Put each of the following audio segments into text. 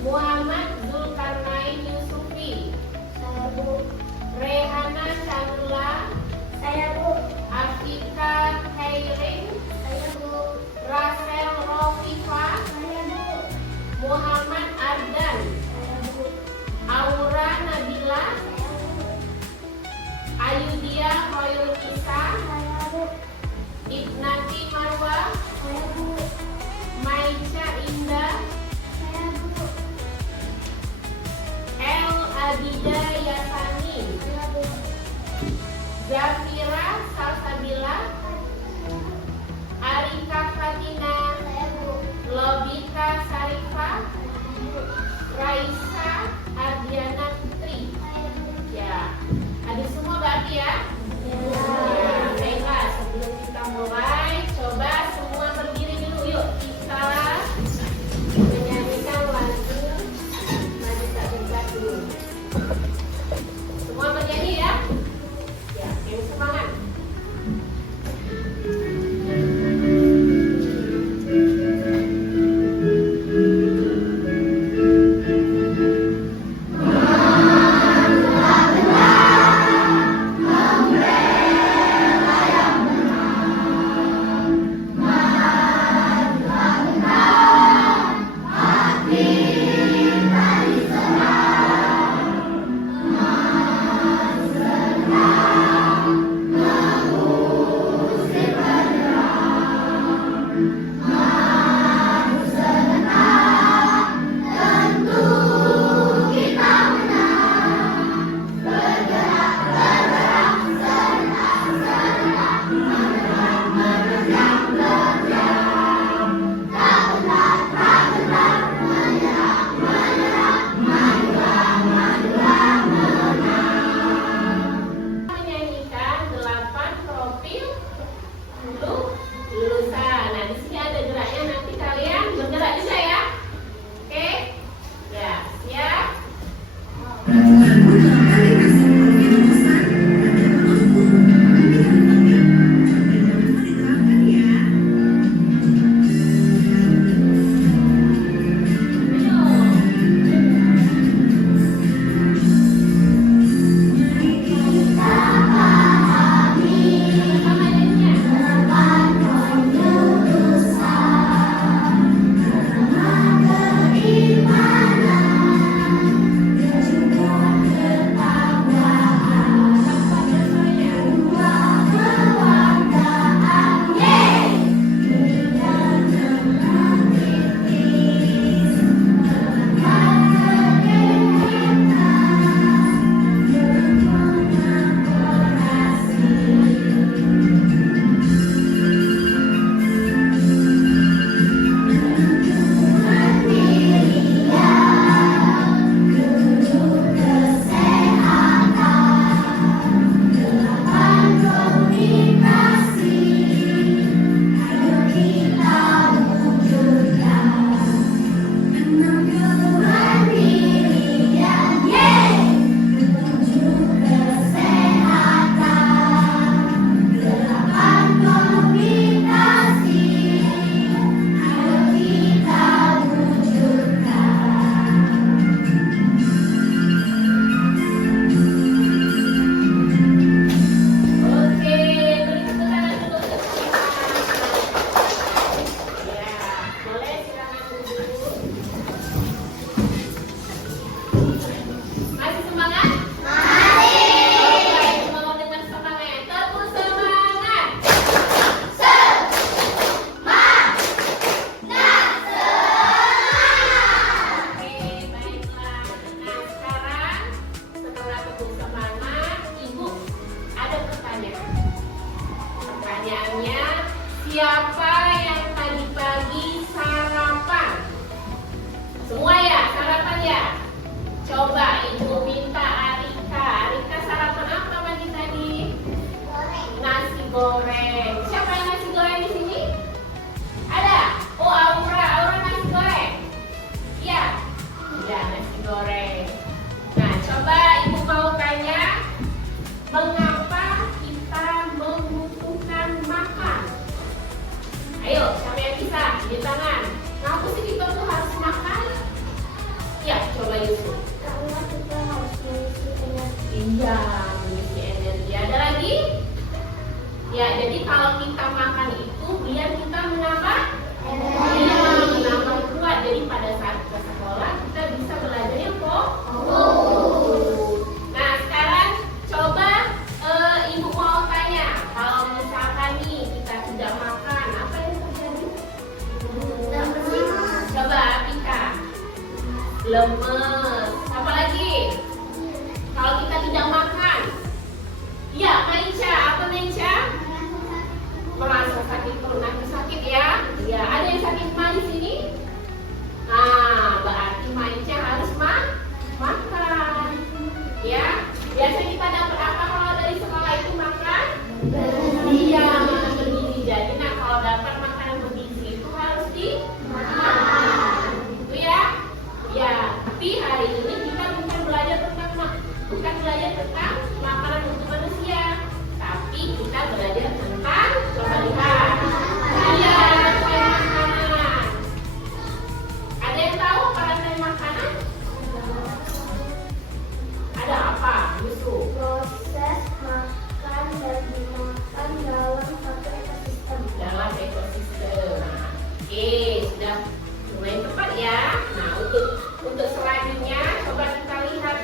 Muhammad Zulkarnain Yusufi. Saya Bu. Rehana Canula. Saya Bu. Afika Khairin. Saya Bu. Rasel Rofifa. Saya Bu. Muhammad Ardan. Saya Bu. Aura Nabila. Saya Bu. Ayudia Hoyul Isa. Saya Bu. Ibnati Marwa. Saya Bu. Maica Indah. Saya Bu. El Abida Yasani. Saya Bu. Zafira Salsabila. Arika Fatina. Saya Bu. Lobika Sarifah. Raisa Ardiana Putri. Saya Bu. Ya, ada semua berarti ya? Ya. Ya, baiklah. Sebelum kita mulai, coba semua berdiri dulu yuk. Kita menyanyikan lagu Maju Tak Gentar dulu. Semua bernyanyi ya? Ya, yang semangat. Menyanyikan 8 profil lulusan. Nah, di sini ada geraknya, nanti kalian bergerak juga ya. Oke? Ya, siap. Oke, beri tepuk tangan dulu untuk kita. Ya, boleh silakan duduk. Masih semangat? Oke, semangat dengan semangat. Tepuk semangat. Oke, baiklah. Nah, sekarang setelah tepuk semangat, Ibu ada pertanyaan. Pertanyaannya, siapa yang tadi pagi sarapan? Semua ya, sarapan ya? Coba Ibu minta Arika. Arika sarapan apa pagi tadi? Nasi goreng. Siapa yang nasi goreng di sini? Ada? Oh, Aura. Aura nasi goreng. Iya. Iya, nasi goreng. Nah, coba Ibu mau tanya, mengapa kita membutuhkan makan? Ayo, siapa yang bisa? Di tangan. Kenapa sih kita tuh harus makan? Iya, mengisi energi. Ada lagi? Ya, jadi kalau kita makan itu biar kita menambah energi, menambah kuat. Jadi pada saat kita sekolah kita bisa belajar yang fokus. Nah, sekarang coba ibu mau tanya, kalau misalkan nih kita tidak makan, apa yang terjadi? Coba Pika. Lemes. Apa lagi? Kalau kita tidak makan, ya Maica, apa Maica? Merasa sakit perut, sakit ya? Ya, ada yang sakit mah di sini? Nah, berarti Maica harus makan. Ya, biasanya kita dapat apa kalau dari sekolah itu makan? Iya, makanan bergizi. Jadi, nah kalau dapat makanan bergizi itu harus dimakan. Itu ya? Ya, tapi hari ini kita bukan belajar tentang makanan untuk manusia, tapi kita belajar tentang, coba lihat, iya, rantai makanan. Ada yang tahu apa rantai makanan? Ada apa? Yusuf? Proses makan dan dimakan dalam satu ekosistem. Dalam ekosistem. Oke, sudah lumayan tepat ya. Nah, untuk selanjutnya coba kita lihat.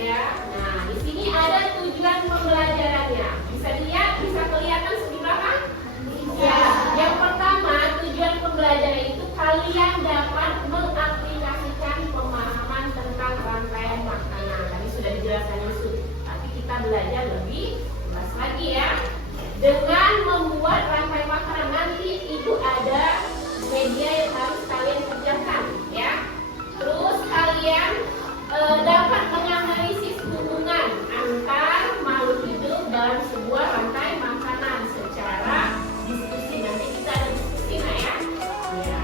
Ya. Nah, di sini ada tujuan pembelajarannya. Bisa dilihat, bisa kelihatan di belakang? Ya. Yang pertama, tujuan pembelajaran itu kalian dapat mengaplikasikan pemahaman tentang rantaian makanan. Tadi sudah dijelaskan Yusuf, tapi kita belajar lebih luas lagi ya. Dengan membuat rantai makanan, nanti itu ada media yang harus kalian kerjakan ya. Terus kalian dapat menganalisis hubungan antar makhluk hidup dalam sebuah rantai makanan secara diskusi. Nanti kita ada diskusi ya. Ya.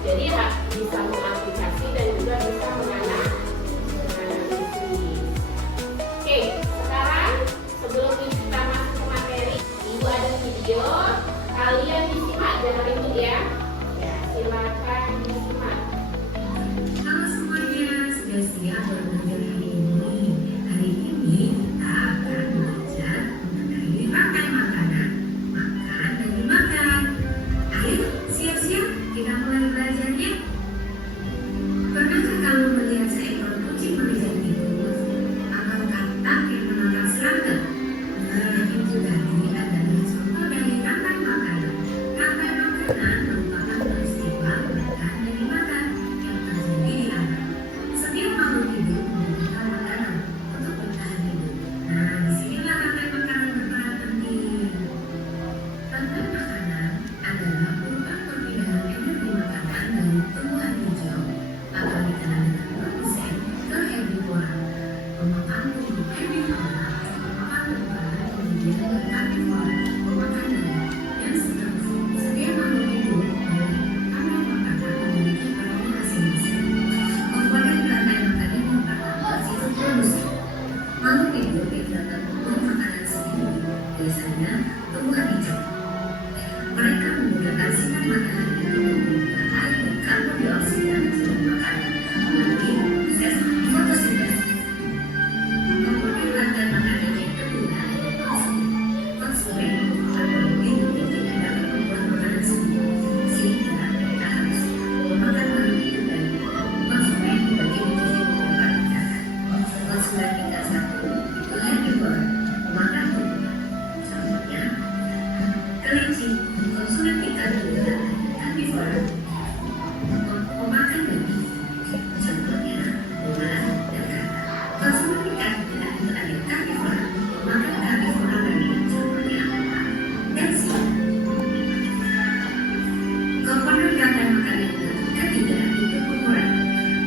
Jadi bisa mengaplikasi dan juga bisa menganalisis. Oke, sekarang sebelum kita masuk ke materi, ibu ada video. Kalian disimak, jangan ribut ya. Ya, silakan disimak. Halo semuanya, sudah siap belajar hari ini? Hari ini kita akan belajar mengenai rantai makanan. Makan dan dimakan. Ayo, siap-siap, kita mulai belajarnya. Pernahkah kamu melihat seekor kucing mengejar tikus? Atau katak yang menangkap serangga? Nah, itu tadi adalah contoh dari rantai makanan. Rantai makanan merupakan peristiwa makan dan dimakan yang terjadi di alam. Setiap makhluk hidup membutuhkan makanan untuk bertahan hidup. Nah, disinilah rantai makanan berperan penting. Rantai makanan adalah urutan perpindahan energi makanan dari tumbuhan hijau atau dikenal dengan produsen ke herbivora. Pemakan tumbuh herbivora, pemakan tumbuhan kemudian ke karnivora, pemakan daun, dan seterusnya. Setiap makhluk hidup dari rantai makanan memiliki perannya masing-masing. Komponen rantai makanan yang pertama itu produsen. Makhluk hidup yang dapat membuat makanan sendiri, biasanya tumbuhan hijau. Mereka menggunakan sinar matahari untuk menggunakan air dan karbon dioksida sebagai makanan melalui proses fotosintesis. Komponen rantai makanan yang kedua adalah konsumen. Konsumen atau hidup yang tidak dapat membuat makanan sendiri, sehingga mereka harus memakan makhluk hidup lain. Konsumen dibagi menjadi beberapa tingkatan. Konsumen tingkat 1 itu herbivora, pemakan tumbuhan. Contohnya, kelinci. Konsumen tingkat 2 adalah karnivora, pemakan daging. Contohnya, ular dan kata. Konsumen tingkat 3 itu adalah karnivora, pemakan karnivora lainnya. Contohnya apa? Dan singa. Komponen rantai makanan yang ketiga itu ukuran.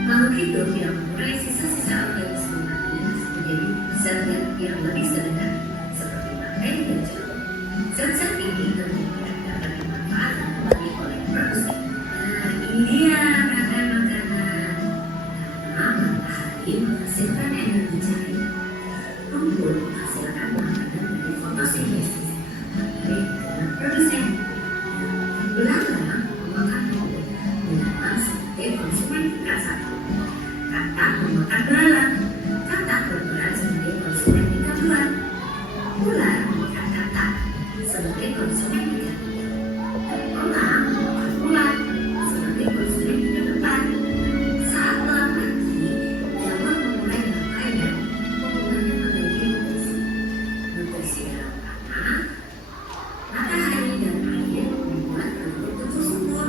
Makhluk hidup yang mengurai sisa-sisa organisme mati menjadi zat-zat yang lebih sederhana seperti bakteri dan jeruk. Zat-zat ini kemudian dapat dimanfaatkan kembali oleh produsen. Nah, ini dia rantai makanan. Nah, matahari menghasilkan energi cair. Rumput menghasilkan makanan dari fotosintesis. Baterai adalah produsen. Belakang memakan tumbuh. Binatang sebagai konsumen tingkat tingkat 1. Katak memakan belalang. Katak berperan sebagai konsumen tingkat 2. Ular memakan katak sebagai konsumen tingkat 3. Elang memakan ular sebagai konsumen tingkat 4. Saat malam nanti, jamur memulai rangkaian hubungannya membagi nutrisi. Nutrisi dalam tanah, matahari dan air membuat telur tumbuh subur.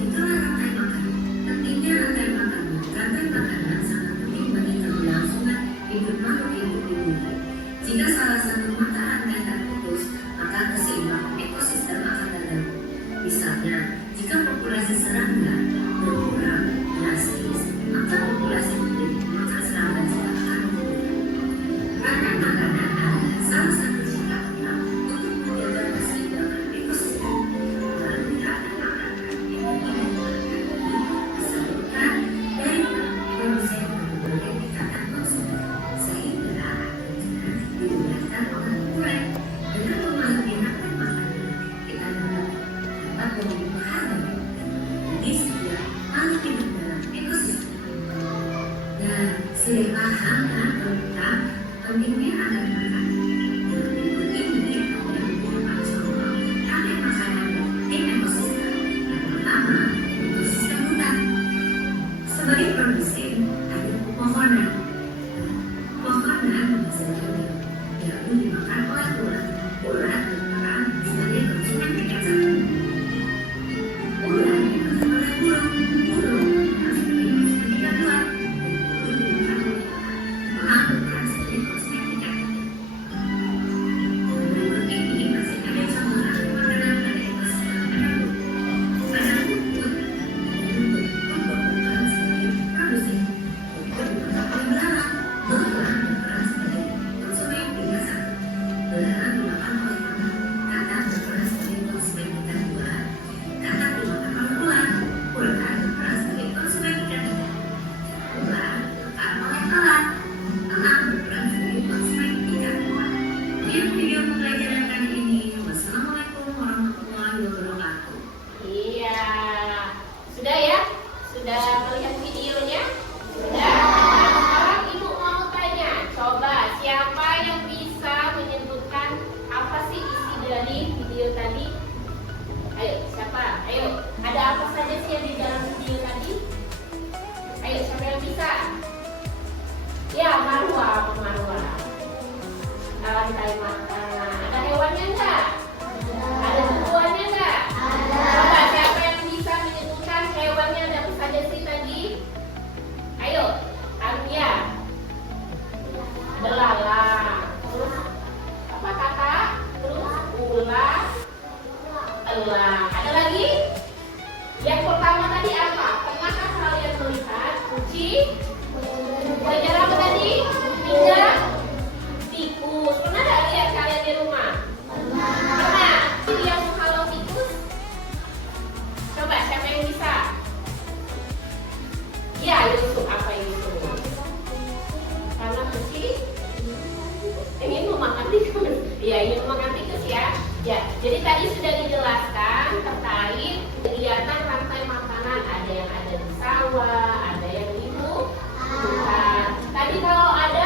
Itulah rantai makan. Pentingnya rantai makan. Rantai makanan sangat penting bagi keberlangsungan hidup makhluk hidup di bumi. Jika salah satu mata rantai terputus, maka keseimbangan ekosistem akan terganggu. Misalnya, jika populasi serangga berkurang drastis, maka populasi makan serangga juga akan menurun. Rantai makanan adalah salah satu cara utama untuk menjaga keseimbangan ekosistem. Melalui rantai makanan yang disalurkan dari produsen ke berbagai tingkatan konsumen, sehingga dimuliakan oleh konsumen. Dengan memahami rantai makanan, kita dapat memberi paham bagi setiap makhluk hidup dalam ekosistem. Dan sudah paham kan tentang pentingnya rantai makanan. Dalam berikut ini ada beberapa contoh rantai makanan di ekosistem. Yang pertama, ekosistem hutan. Sebagai produsen, ada pepohonan. Pepohonan menghasilkan daun dimakan oleh ulat. Ulat berperan sebagai konsumen tingkat 1. Ulat dimakan oleh burung. Burung berperan sebagai konsumen tingkat 2. Dan burung dimakan oleh elang. Elang berperan sebagai konsumen tingkat 3. Berikut ini masih ada contoh rantai makanan pada ekosistem penentu. Pada rumput, rumput berperan sebagai produsen. Rumput dimakan oleh belalang. Belalang berperan sebagai konsumen tingkat 1. Belalang dimakan oleh katak. Katak berperan sebagai konsumen tingkat 2. Katak dimakan oleh ular. Ular berperan sebagai konsumen tingkat 3. Ular dimakan oleh elang. Elang berperan sebagai konsumen tingkat 4. Sekian video pembelajaran kali ini. Wassalamualaikum warahmatullahi wabarakatuh. Iya. Sudah ya? Sudah melihat videonya? Sudah. Nah, sekarang Ibu mau tanya. Coba siapa yang bisa menyebutkan apa sih isi dari video tadi? Ayo, siapa? Ayo. Ada apa saja sih yang di dalam video tadi? Ayo, siapa yang bisa? Ya, marwah, marwah. Rantai makanan. Ada hewannya enggak? Ada tumbuhannya enggak? Coba siapa yang bisa menyebutkan hewannya ada apa saja sih tadi? Ayo, Arya. Belalang. Terus apa kakak? Terus ular. Elang. Ada lagi? Yang pertama tadi apa? Pernahkah kalian melihat kucing? Belajar apa tadi? Pinggang? Tikus. Pernah nggak lihat kalian di rumah? Pernah. Dia menghalau tikus? Coba siapa yang bisa? Ya, Yusuf. Apa Yusuf? Karena kucing ingin memakan tikus. Ya, ingin memakan tikus ya. Ya, jadi tadi sudah dijelaskan terkait kegiatan rantai makanan. Ada yang ada di sawah, ada yang di hutan. Tadi kalau ada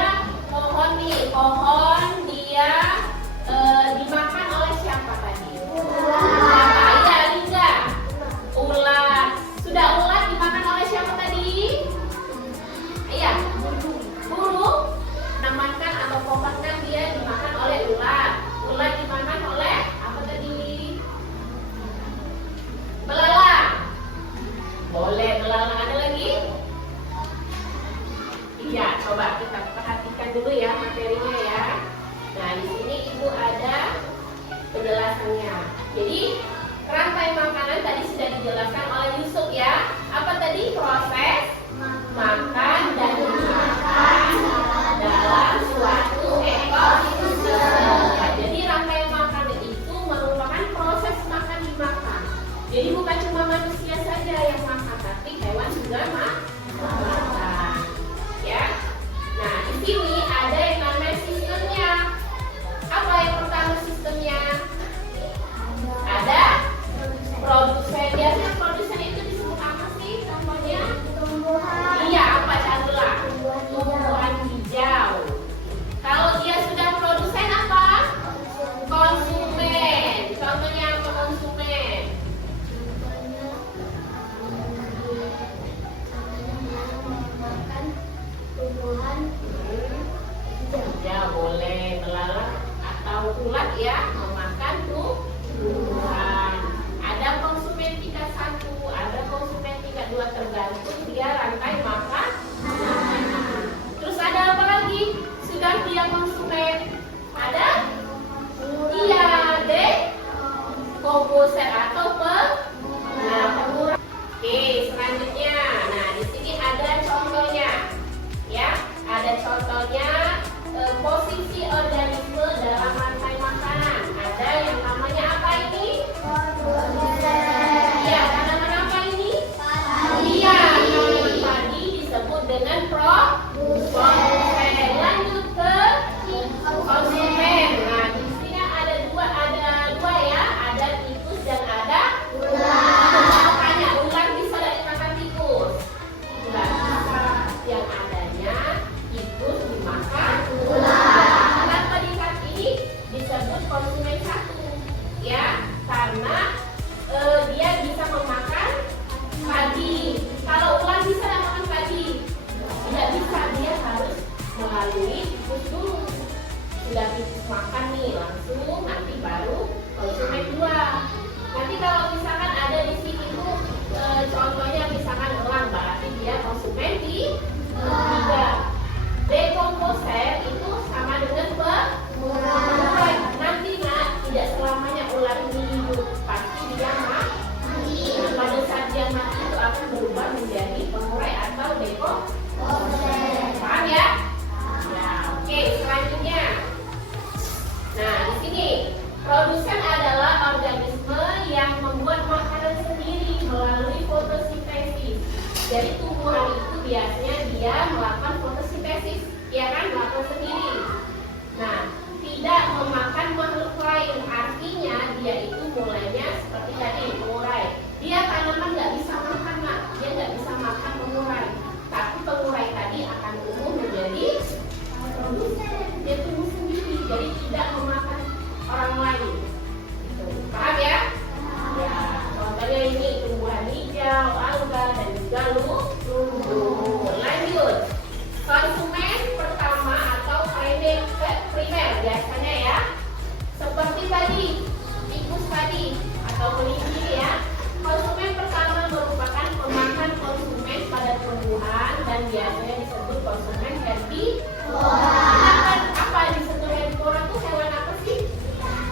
dua tergantung dia rantai makanan. Terus ada apa lagi? Sudah dia konsumen. Ada? Iya, dekomposer atau pengurang. Oke, selanjutnya. Nah, di sini ada contohnya. Ya, ada contohnya posisi organisme dalam rantai makanan. Ada yang namanya apa ini? Iya, tanaman apa ini? Iya, tanaman padi disebut dengan produsen. Lanjut ke konsumen. Nah, di sini ada dua ya, ada tikus dan ada ular. Makanya ular bisa dimakan tikus. Ular bisa. Yang adanya tikus dimakan ular. Kenapa di saat ini disebut konsumen satu? Ya, karena dia bisa memakan padi. Kalau ular bisa makan padi? Tidak bisa, dia harus melalui tikus dulu. Sudah tikus makan nih, langsung nanti baru konsumen dua. Nanti kalau misalkan ada di sini tuh contohnya misalkan elang, berarti dia konsumen di tiga. Dekomposer itu sama dengan pengurai. Nanti tidak selamanya ular ini hidup, pasti dia mati. Nah, pada saat dia mati itu akan berubah menjadi pengurai atau dekomposer. Paham ya? Ya, oke. Selanjutnya. Nah, di sini produsen adalah organisme yang membuat makanan sendiri melalui fotosintesis. Jadi tumbuhan itu biasanya dia melakukan fotosintesis, ya kan, melakukan sendiri. Nah, tidak memakan makhluk lain, artinya dia itu mulainya seperti tadi pengurai. Dia tanaman nggak bisa makan, dia nggak bisa makan pengurai. Tapi pengurai tadi akan tumbuh menjadi produsen, dia tumbuh sendiri, jadi tidak memakan orang lain. Gitu. Paham ya? Ya, contohnya ini tumbuhan hijau, alga, dan juga lumut. Lanjut, konsumen pertama atau primer biasanya ya, seperti tadi tikus tadi atau kelinci ya. Konsumen pertama merupakan pemakan konsumen pada tumbuhan dan biasanya disebut konsumen herbivora. Apa disebut herbivora itu hewan apa sih?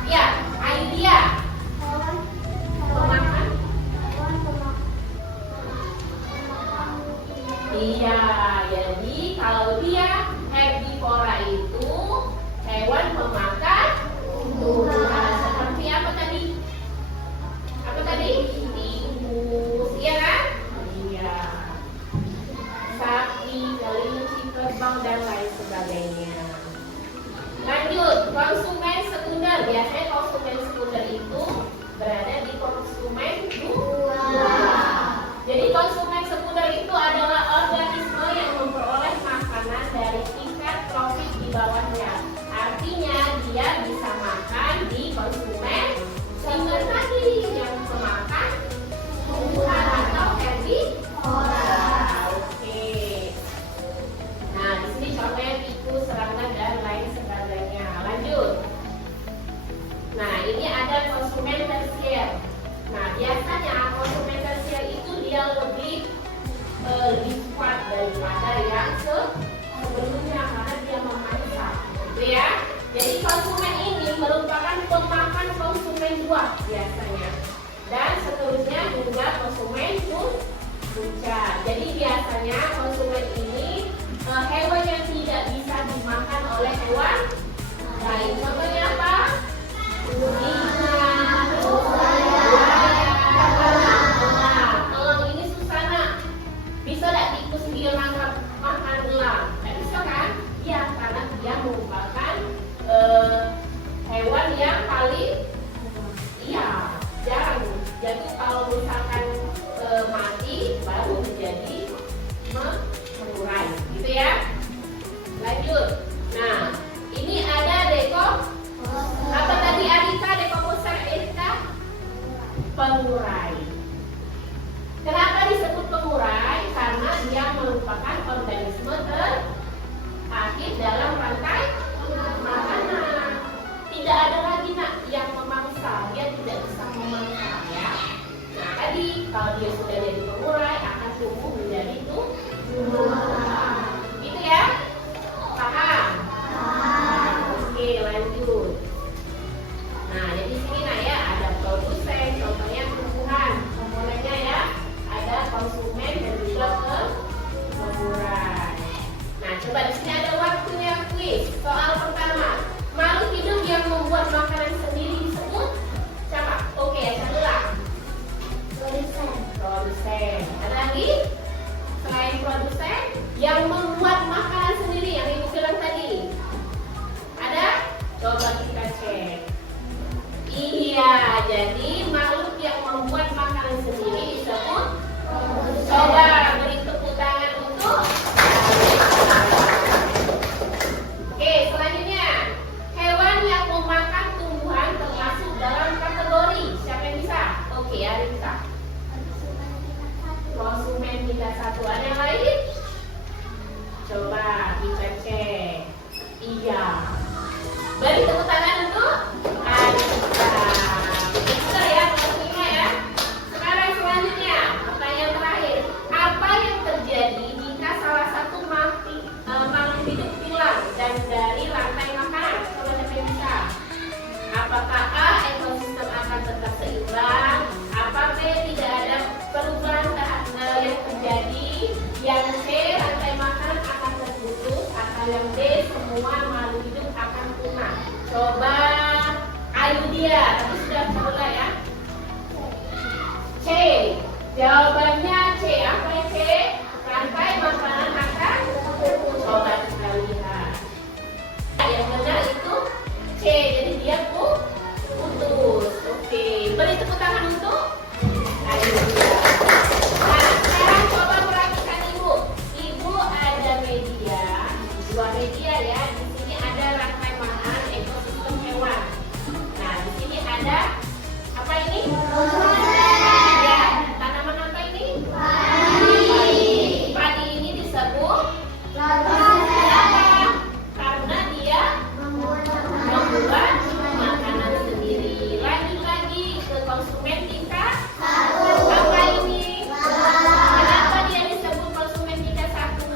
Ya, idea. Pemakan. Iya, jadi kalau dia herbivora itu hewan pemakan tumbuhan. Seperti apa tadi? Apa tadi? Tikus, iya kan? Iya. Sapi, kelinci, kerbau dan lain sebagainya. Lanjut, konsumen sekunder. Biasanya konsumen sekunder itu berada di konsumen dua. Jadi konsumen sekunder itu adalah organisme yang memperoleh makanan dari tingkat trofik di bawahnya. Artinya dia bisa makan di konsumen sekunder tadi yang pemakan tumbuhan atau herbivora. Oke. Nah, di sini contohnya tikus, serangga dan lain sebagainya. Lanjut. Nah, ini ada konsumen tersier. Nah, biasanya konsumen tersier itu dia lebih tingkat 1. Ada yang lain? Coba kita cek. Iya. Beri tepuk tangan untuk Alika. Bisa ya, teman-teman ya. Sekarang selanjutnya, pertanyaan terakhir. Apa yang terjadi jika salah satu makhluk hidup hilang dan dari rantai makanan? Coba siapa yang bisa? Apakah A, ekosistem akan tetap seimbang? Apa B, tidak ada perubahan yang terjadi? Yang C, rantai makanan akan terputus? Atau yang D, semua makhluk hidup akan punah? Coba ayo dia, tapi sudah mulai ya. C, jawabannya C. Apa yang C? Rantai makanan akan terputus. Coba kita lihat. Yang benar itu C, jadi dia putus. Oke, beri tepuk tangan untuk ayo dia. Nah, sekarang coba perhatikan ibu. Ibu ada media, dua media ya. Di sini ada rantai makanan ekosistem hewan. Nah, di sini ada apa ini? Ya, tanaman apa ini? Padi. Padi ini disebut kenapa? Karena dia membuat makanan sendiri. Lanjut lagi ke konsumen tingkat 1. Apa ini? Kenapa dia disebut konsumen tingkat 1?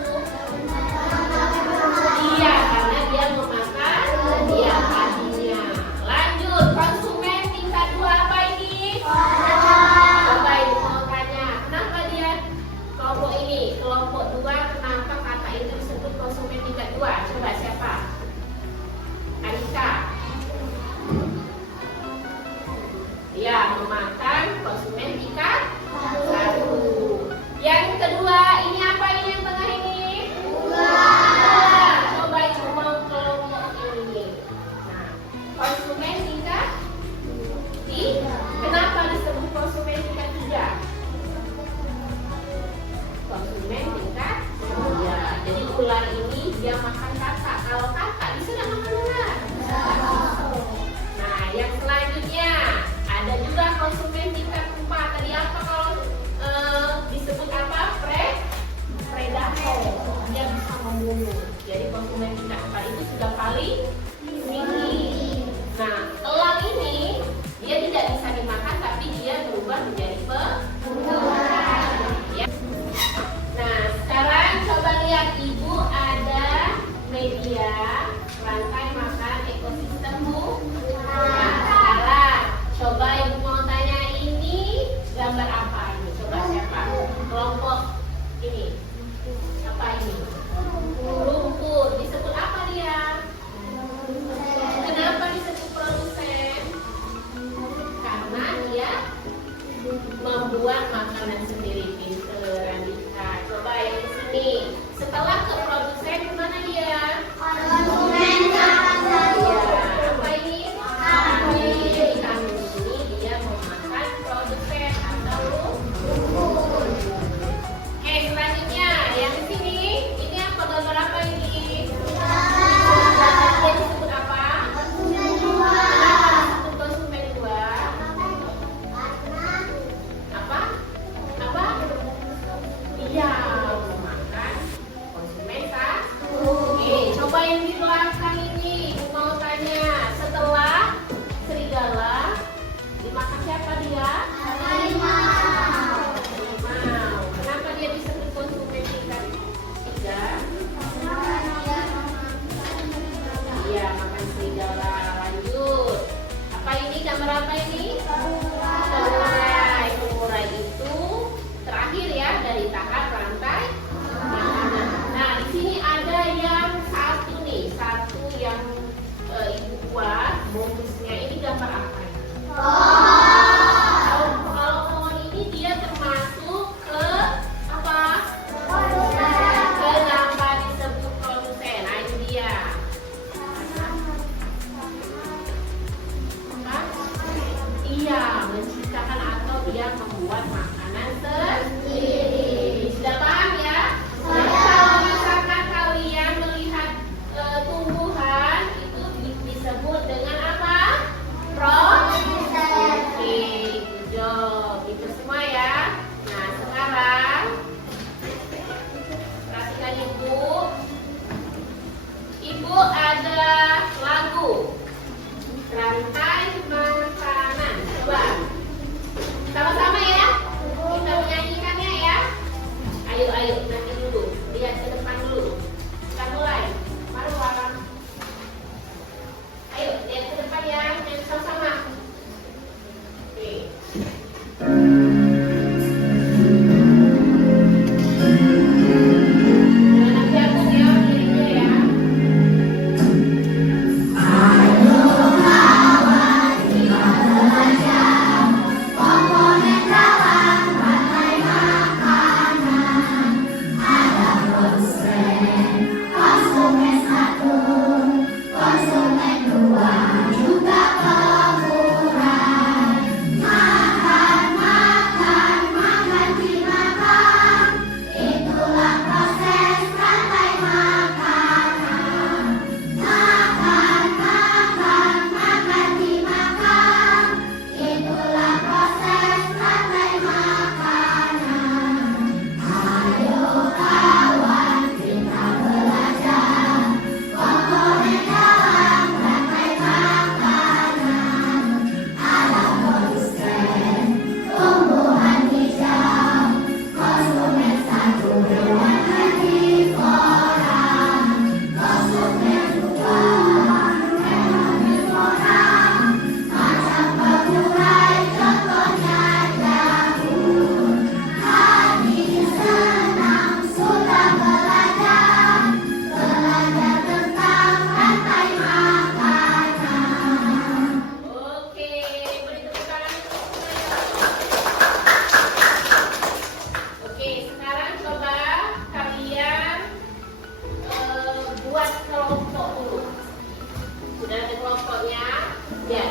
Iya, karena dia memakan dia padinya. Lanjut, konsumen tingkat 2 apa ini? Coba ibu mau tanya, kenapa dia kelompok ini? Kelompok 2, kenapa kata itu disebut konsumen tingkat 2? Coba siapa? Alika. Ya, memakan konsumen tingkat 1. Yang kedua, ini apa ini yang tengah ini? Coba ibu mau kelompok ini. Nah, konsumen tingkat 3. Kenapa disebut konsumen tingkat 3? Konsumen tingkat 3. Jadi ular ini dia makan katak. Kalau katak bisa nggak makan ular? Nah, yang selanjutnya ada juga konsumen tingkat 4. Tadi apa kalau disebut apa? Predator. Dia bisa membunuh. Jadi konsumen tingkat 4 itu sudah paling tinggi. Nah, elang ini dia tidak bisa dimakan tapi dia berubah menjadi pembunuh. Ya. Nah, sekarang coba lihat ibu ada media rantai makan ekosistemmu. Nah, sekarang coba ibu mau tanya ini gambar apa ini? Coba siapa? Kelompok ini. Apa ini? Lumpur. Disebut apa dia?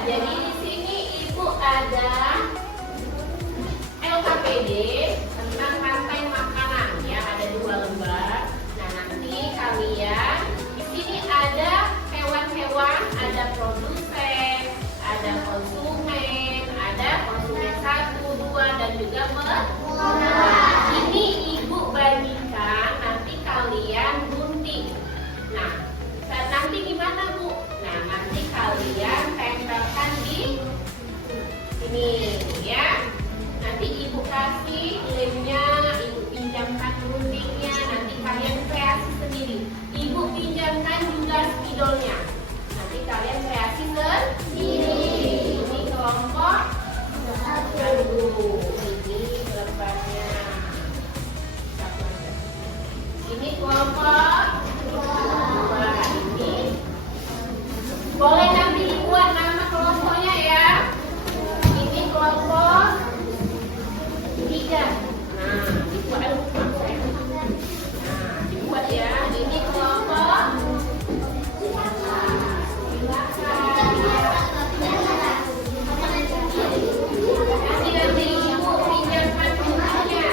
jadi di sini Ibu ada LKPD tentang rantai makanan ya, ada 2 lembar. Nah, nanti kalian di sini ada hewan-hewan, ada produsen, ada konsumen 1, 2 dan juga ini Ibu bagikan, nanti kalian gunting. Nah, nanti gimana Bu? Nah, nanti kalian tempelkan di sini ya. Nanti Ibu kasih lemnya, Ibu pinjamkan guntingnya, nanti kalian kreasi sendiri. Ibu pinjamkan juga spidolnya. Nanti kalian kreasi sendiri. Ini kelompok 1. Ini lembarnya. Ini kelompok 2. Ini boleh nanti dibuat nama kelompoknya ya. Ini kelompok 3. Nah, dibuat dibuat ya. Ini kelompok. Nanti Ibu pinjamkan bukunya.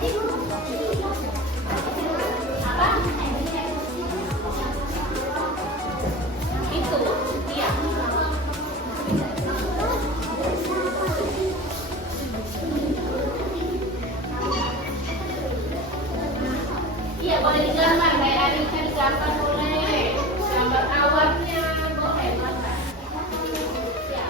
Apa? Itu, iya. Iya, boleh digambar. Kayak Arika digambar boleh. Gambar awannya boleh, boleh. Ya.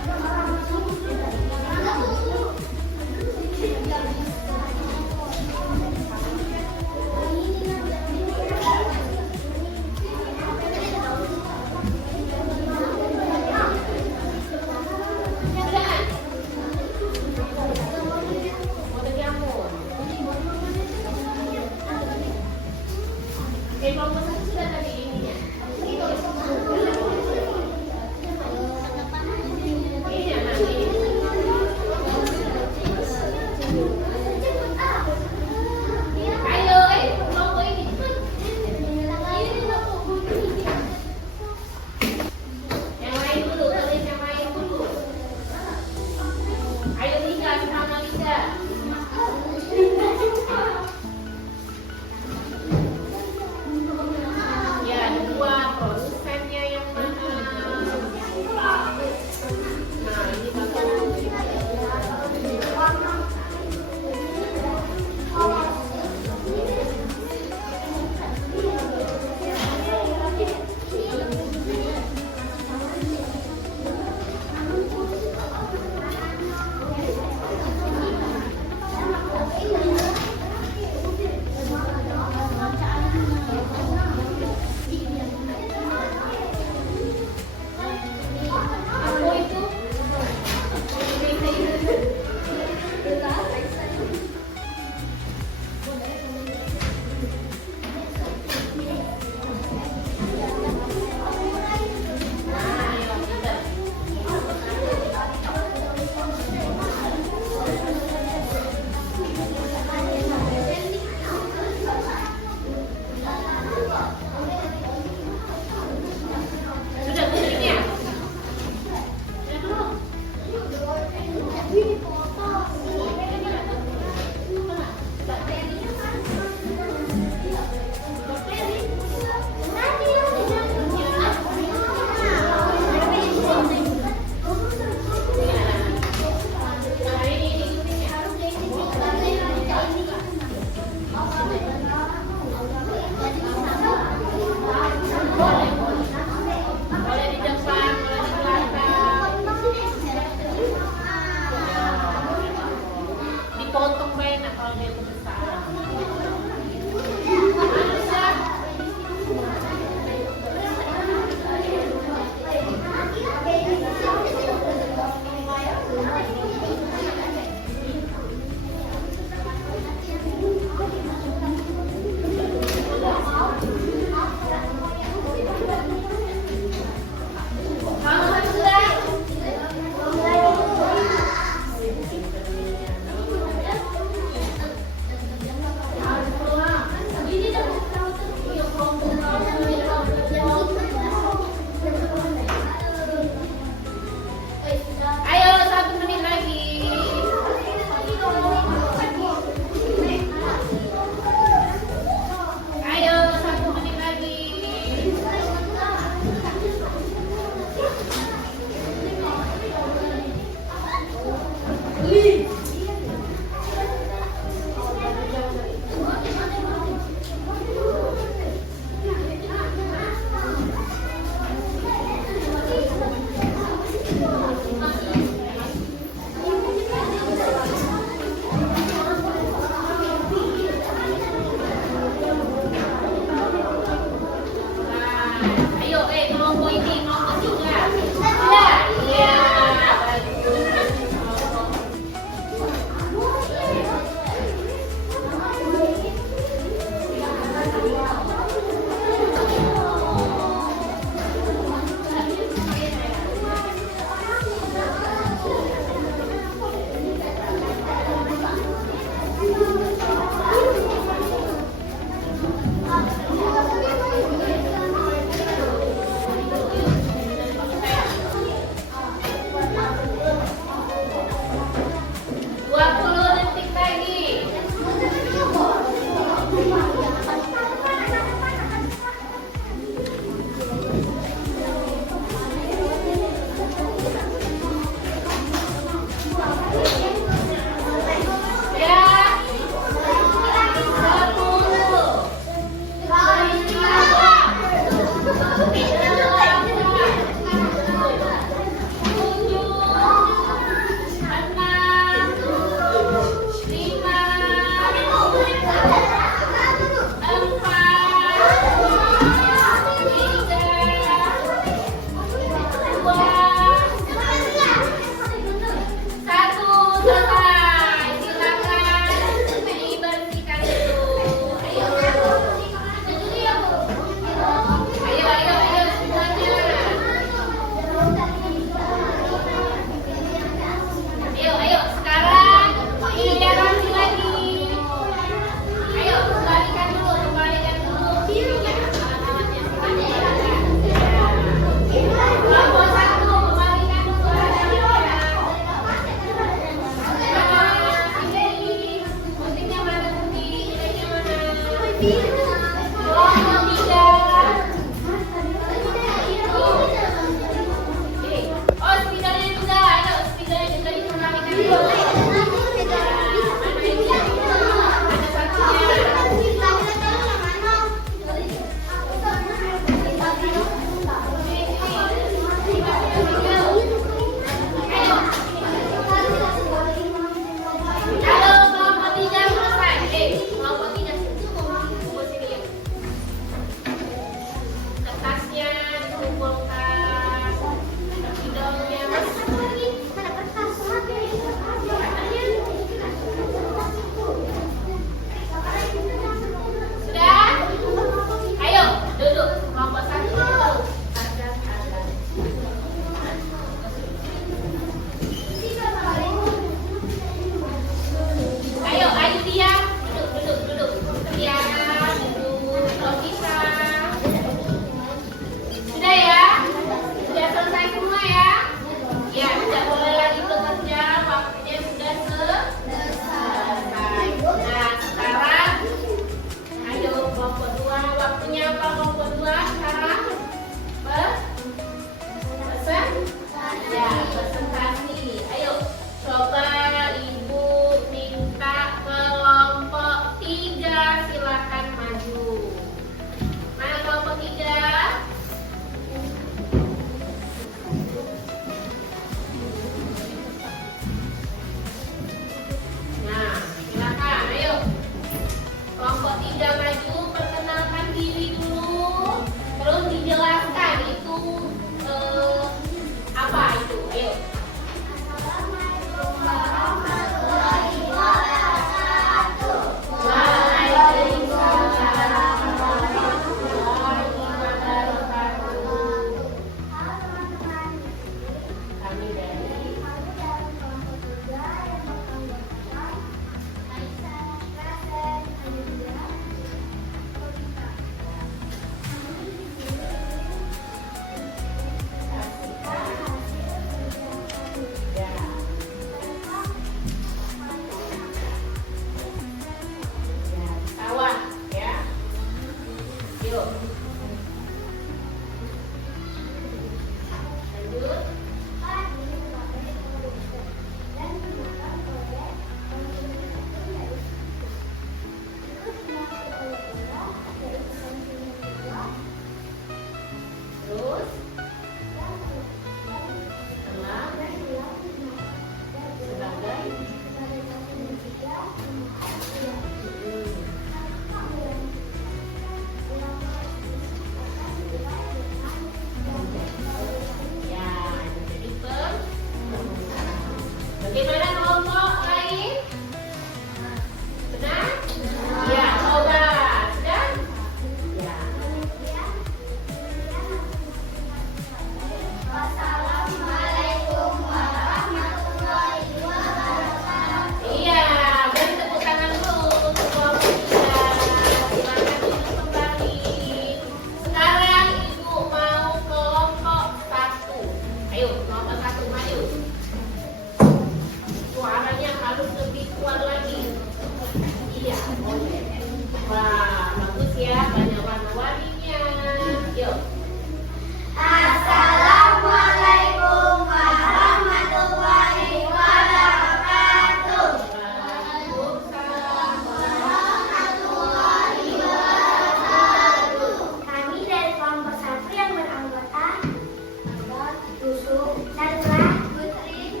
Yusuf, Narula, Putri,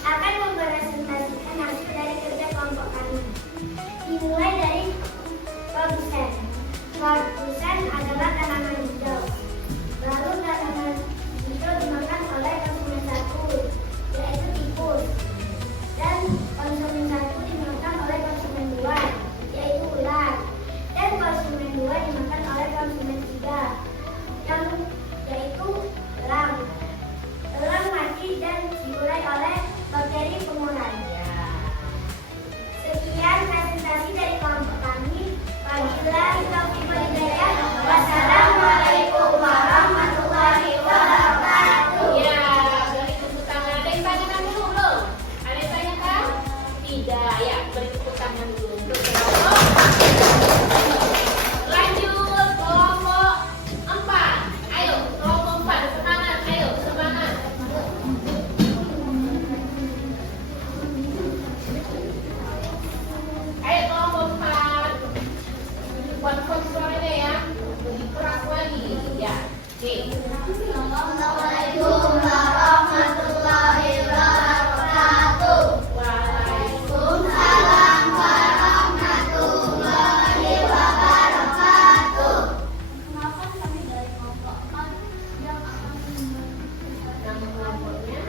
akan mempresentasikan hasil dari kerja kelompok kami. Dimulai dari produsen. Produsen adalah tanaman hijau. Lalu tanaman hijau dimakan oleh konsumen satu, yaitu tikus. Dan konsumen satu dimakan oleh konsumen dua, yaitu ular. Dan konsumen dua dimakan oleh konsumen tiga, yaitu elang. Elang mati dan diurai oleh bakteri pengurai. Sekian presentasi dari kelompok kami. Wabillahi taufiq wal hidayah. Wassalamualaikum warahmatullahi wabarakatuh. Ya, beri tepuk tangan. Ada yang tanyakan dulu belum? Ada yang tanyakan? Tidak. Ya, beri tepuk tangan dulu untuk kelompok. Lanjut kelompok 4. Ayo, kelompok 4 semangat. Ayo, semangat. Ayo kelompok 4. Kuat-kuat suaranya ya. Lebih keras lagi. Ya. Oke. Assalamualaikum warahmatullahi wabarakatuh. Waalaikumsalam warahmatullahi wabarakatuh. Kenapa kami dari kelompok 4 yang akan Nama kelompoknya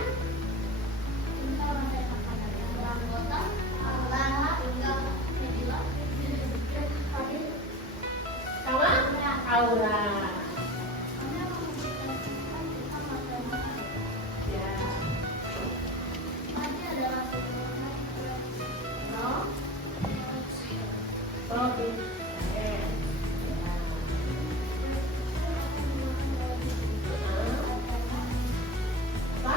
anggota Aurana hingga Medila Fadil. sama Aura. Ya. Tadi adalah Oke. Apa?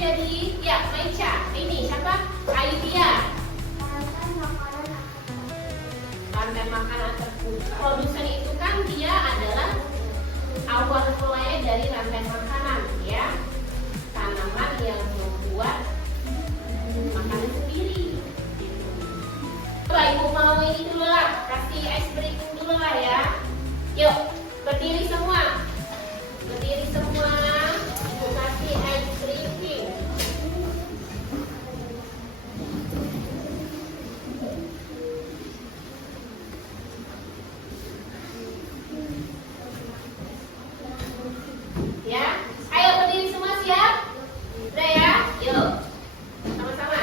jadi ya Maica. Ini siapa? Aidia. Rantai makanan terpusat. Produsen itu kan dia adalah awal mulanya dari rantai makanan ya. Tanaman yang membuat makanan sendiri. Coba ibu mau ini dulu lah, kasih ice breaking dulu lah ya. Yuk, berdiri semua. Berdiri semua. Ibu kasih ice breaking. Ya, ayo berdiri semua, siap? Udah ya, yuk sama-sama.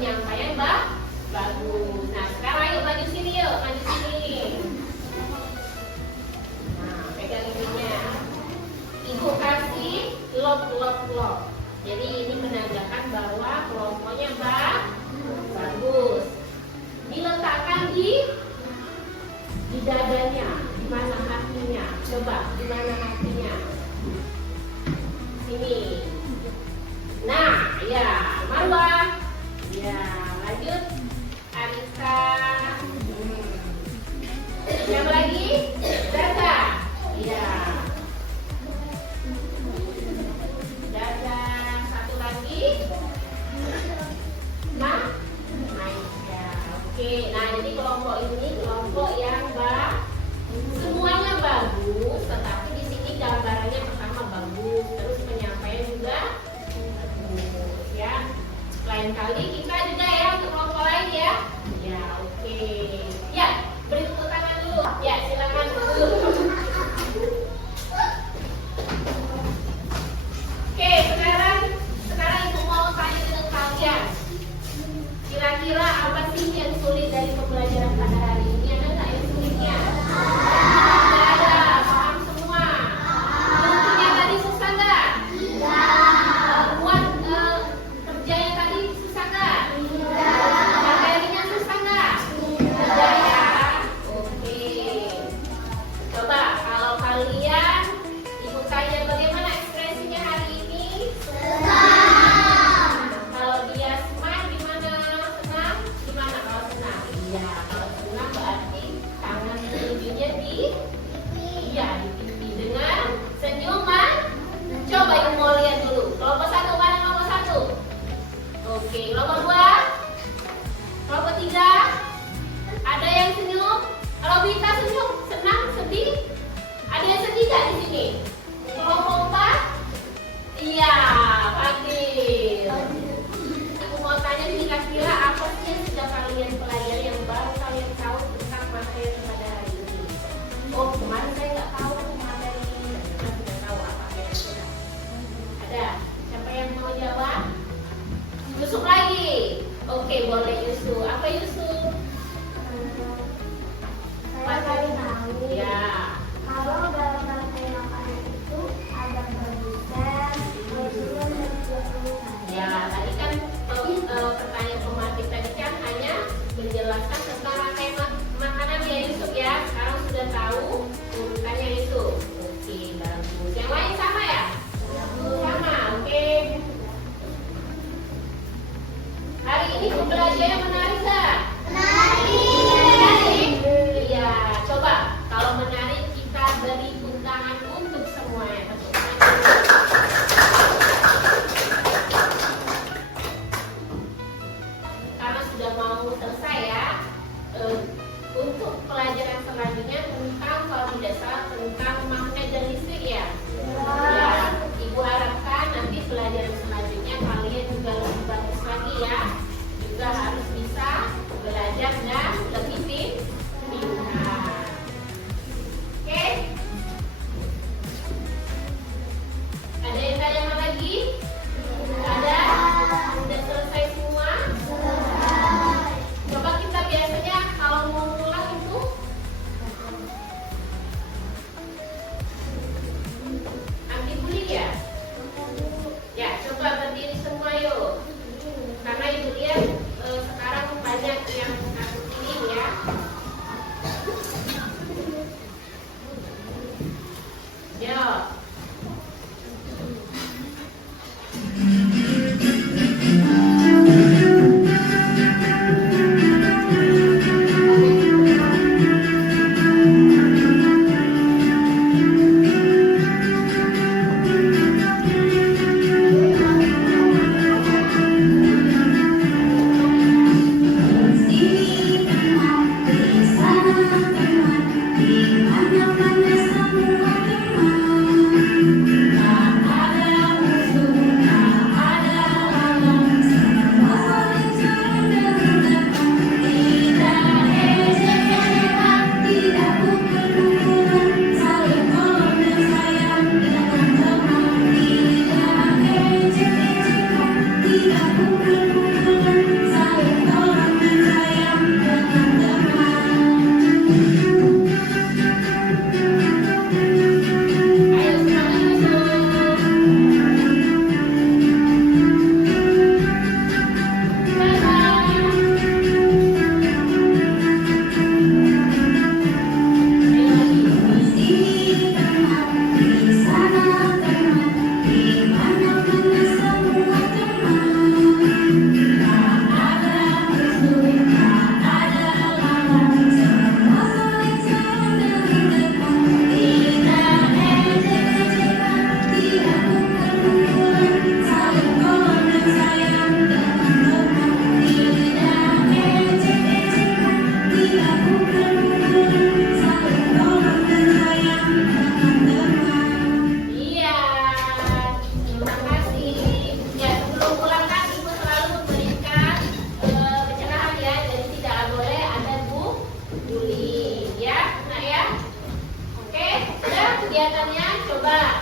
penyampaian bagus. Nah, sekarang ayo maju sini yuk, maju sini. Nah, pegang ininya. Ibu kasih lop. Jadi ini menandakan bahwa kelompoknya bagus. Diletakkan di dadanya, di mana hatinya? Coba, di mana hatinya? Sini. Nah, ya, Marwa. Ya, lanjut. Arika. Siapa lagi? Dada. Ya. Dada. Satu lagi. Nah, ya. Oke. Nah, jadi kelompok ini kelompok yang semuanya bagus, tetapi di sini gambarannya pertama bagus, terus penyampaian juga bagus, ya. Lain kali kita juga ya untuk kelompok lain ya. Ya, oke. Ya, beri tepuk tangan dulu. Ya, kegiatannya? Coba